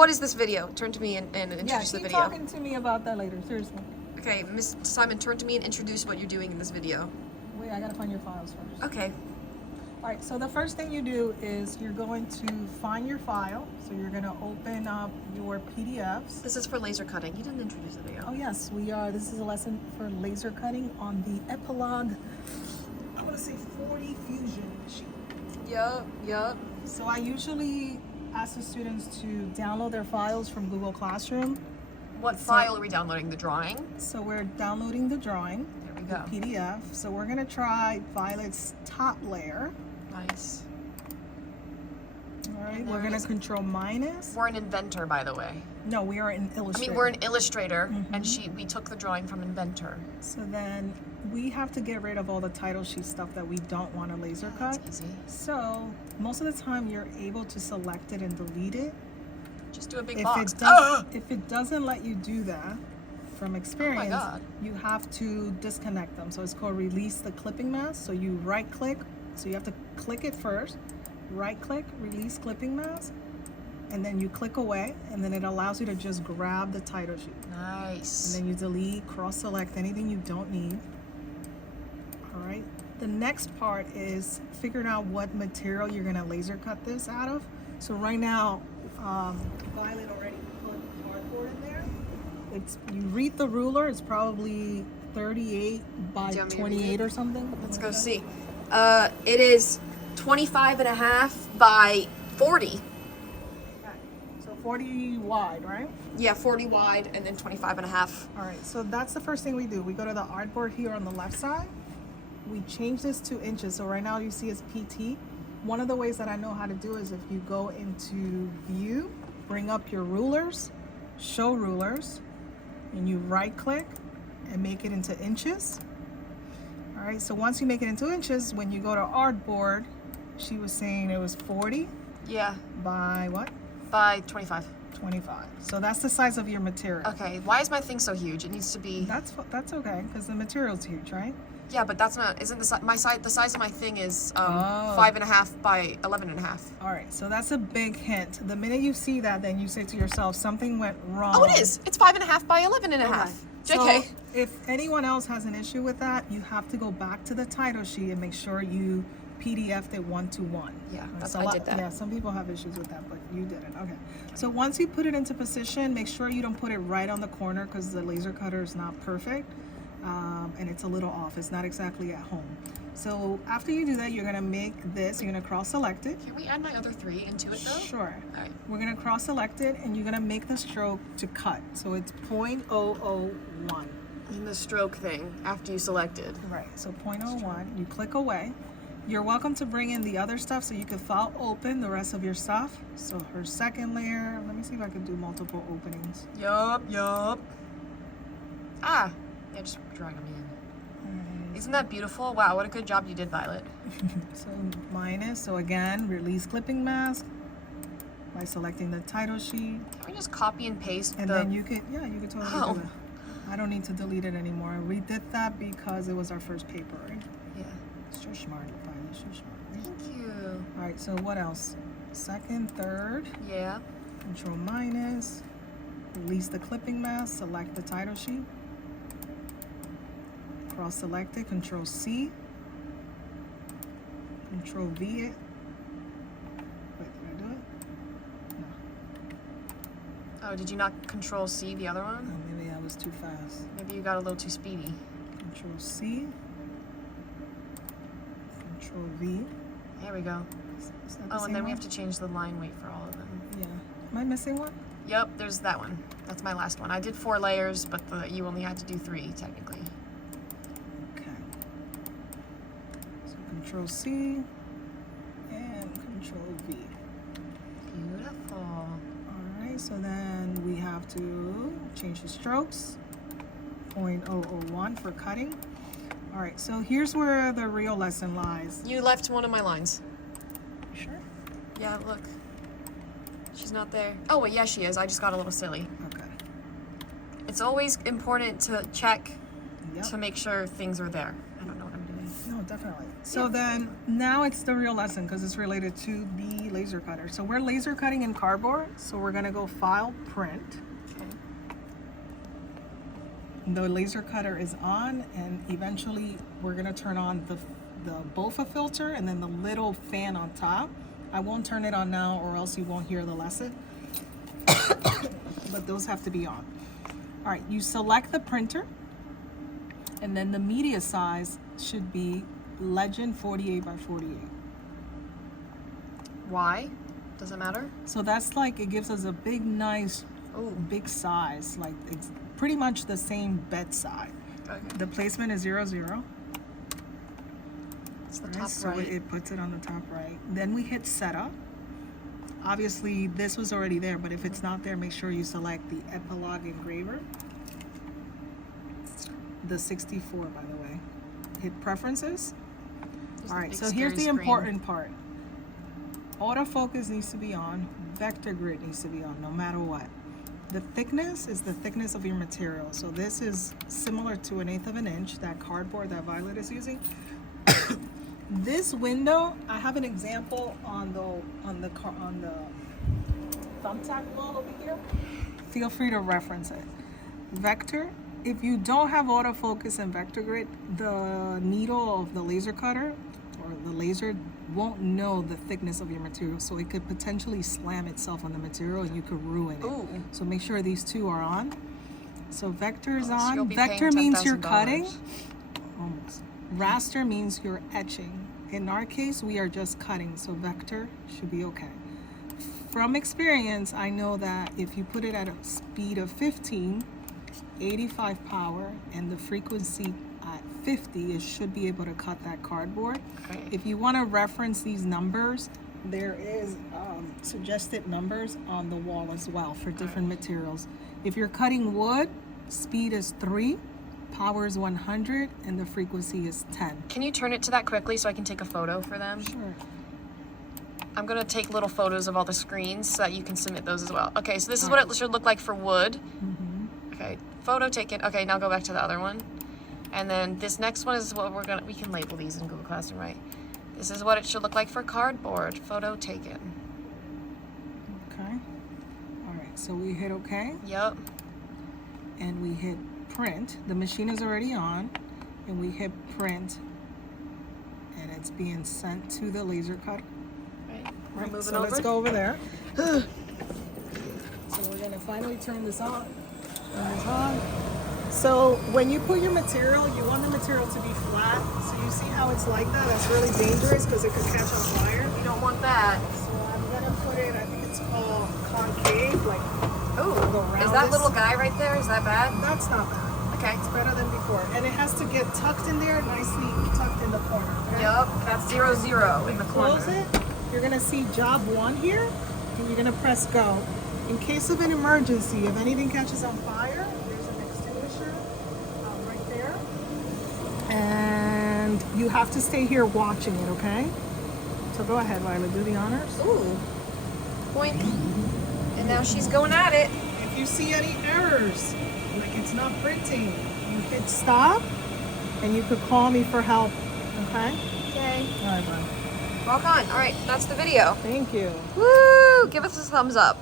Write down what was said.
what is this video? Turn to me and introduce the video. Yeah, keep talking to me about that later, seriously. Okay, Miss Simon, turn to me and introduce what you're doing in this video. Wait, I gotta find your files first. Okay. All right, so the first thing you do is you're going to find your file. So you're gonna open up your PDFs. This is for laser cutting. You didn't introduce the video. Oh yes, we are. This is a lesson for laser cutting on the Epilog, I wanna say 40 Fusion machine. Yup. So I usually ask the students to download their files from Google Classroom. What file are we downloading? The drawing? So we're downloading the drawing, There we go. the PDF. So we're gonna try Violet's top layer. Nice. All right, And we're there gonna is- control minus. We're an Inventor, by the way. No, we are in I Illustrator. mean, we're an Illustrator, and we took the drawing from Inventor. So then we have to get rid of all the title sheet stuff that we don't want to laser cut. That's easy. So most of the time you're able to select it and delete it. Just do a big If box. it, does, if it doesn't let you do that, from experience, God. you have to disconnect them. So it's called release the clipping mask. So you right click, so you have to click it first, right click, release clipping mask, and then you click away, and then it allows you to just grab the title sheet. Nice. And then you delete, cross select anything you don't need. All right. The next part is figuring out what material you're gonna laser cut this out of. So right now, Violet already put cardboard in there. You read the ruler, it's probably 38 by Do you want me to read 28 or something. Let's go see. It is 25.5 by 40. Okay. So 40 wide, right? Yeah, 40 wide and then 25.5. All right, so that's the first thing we do. We go to the artboard here on the left side. We change this to inches. So right now you see it's PT. One of the ways that I know how to do is if you go into view, bring up your rulers, show rulers, and you right click and make it into inches. All right, so once you make it into inches, when you go to artboard, she was saying it was 40 Yeah, by what? by 25. 25. So that's the size of your material. Okay, why is my thing so huge? It needs to be. That's okay because the material's huge, right? Yeah, but that's not. Isn't the the size of my thing is Oh. 5.5 by 11.5. All right, so that's a big hint. The minute you see that, then you say to yourself, something went wrong. Oh, it is. It's 5.5 by 11.5. So JK. if anyone else has an issue with that, you have to go back to the title sheet and make sure you PDF'd it 1-to-1. Yeah, That's I did that. Yeah, some people have issues with that, but you didn't. Okay. So once you put it into position, make sure you don't put it right on the corner because the laser cutter is not perfect. And it's a little off. It's not exactly at home. So after you do that, you're gonna make this. You're gonna cross select it. Can we add my other 3 into it though? Sure. All right. We're gonna cross select it, and you're gonna make the stroke to cut. So it's 0.001. In the stroke thing after you selected. Right. So 0.01. You click away. You're welcome to bring in the other stuff so you can file open the rest of your stuff. So her second layer. Let me see if I can do multiple openings. Yup. Ah. Yeah, just drag them in. Isn't that beautiful? Wow, what a good job you did, Violet. So minus. So again, release clipping mask by selecting the title sheet, Can we just copy and paste and the... then you can you can totally Oh. do that. I don't need to delete it anymore. We did that because it was our first paper, right? Yeah. So smart, Violet. So smart. Right? Thank you. All right. So what else? Second, third. Yeah. Control minus. Release the clipping mask. Select the title sheet. Cross select it, Control C, Control V it. Wait, did I do it? No. Oh, did you not Control C the other one? Oh, maybe I was too fast. Maybe you got a little too speedy. Control C, Control V. There we go. Is that the Oh, same and then we one? have to change the line weight for all of them. Yeah. Am I missing one? Yep, there's that one. That's my last one. I did 4 layers, but you only had to do 3, technically. Okay. So Control C and Control V. Beautiful. All right, so then we have to change the strokes. 0.001 for cutting. All right, so here's where the real lesson lies. You left one of my lines. Sure? Yeah, look. She's not there. Oh, wait, yeah, she is. I just got a little silly. Okay. It's always important to check Yep. to make sure things are there. I don't know what I'm doing. No, definitely. So then now it's the real lesson because it's related to the laser cutter. So we're laser cutting in cardboard. So we're gonna go File, Print. The laser cutter is on, and eventually we're gonna turn on the BOFA filter and then the little fan on top. I won't turn it on now or else you won't hear the lesson. But those have to be on. All right, you select the printer, and then the media size should be Legend 48 by 48. Why? Does it matter? So that's like, it gives us a big, nice, big size. Like it's pretty much the same bed side. Okay. The placement is 0, 0. It's the Right, top so right. it puts it on the top right. Then we hit setup. Obviously this was already there, but if it's not there, make sure you select the Epilog engraver. The 64, by the way. Hit preferences. There's All the right, big so here's scary the screen. important part. Autofocus needs to be on. Vector grid needs to be on, no matter what. The thickness is the thickness of your material. So this is similar to 1/8 of an inch, that cardboard that Violet is using. This window, I have an example on the thumbtack wall over here. Feel free to reference it. Vector, if you don't have autofocus and vector grid, the needle of the laser cutter or the laser won't know the thickness of your material, so it could potentially slam itself on the material and you could ruin it. Ooh. So make sure these two are on. So vector is So you'll on. be Vector paying means you're $10,000. cutting. Almost. Raster means you're etching. In our case, we are just cutting, so vector should be okay. From experience, I know that if you put it at a speed of 15, 85 power, and the frequency at 50, it should be able to cut that cardboard. Okay. If you want to reference these numbers, there is suggested numbers on the wall as well for different materials. If you're cutting wood, speed is 3, power is 100, and the frequency is 10. Can you turn it to that quickly so I can take a photo for them? Sure. I'm gonna take little photos of all the screens so that you can submit those as well. Okay, so this is what it should look like for wood. Okay, photo taken. Okay, now go back to the other one. And then this next one is what we can label these in Google Classroom, right? This is what it should look like for cardboard. Photo taken. Okay. All right, so we hit okay. Yep. And we hit print. The machine is already on, and we hit print, and it's being sent to the laser cutter. Right. We're Right, moving so over. let's go over there. So we're gonna finally turn this on. Turn this on. So when you put your material, you want the material to be flat. So you see how it's like that? That's really dangerous because it could catch on fire. You don't want that. So I'm gonna put it, I think it's called concave, like Ooh, the is that roundest. little guy right there? Is that bad? That's not bad. Okay. It's better than before. And it has to get tucked in there, nicely tucked in the corner. Okay? Yep, that's 0, 0 in the corner. Close it. You're gonna see job 1 here, and you're gonna press go. In case of an emergency, if anything catches on fire, there's an extinguisher right there. And you have to stay here watching it, okay? So go ahead, Violet, do the honors. Ooh. Point. And now she's going at it. If you see any errors, like it's not printing, you hit stop, and you could call me for help, okay? Okay. All right, bye. Rock on. All right, that's the video. Thank you. Woo! Give us a thumbs up.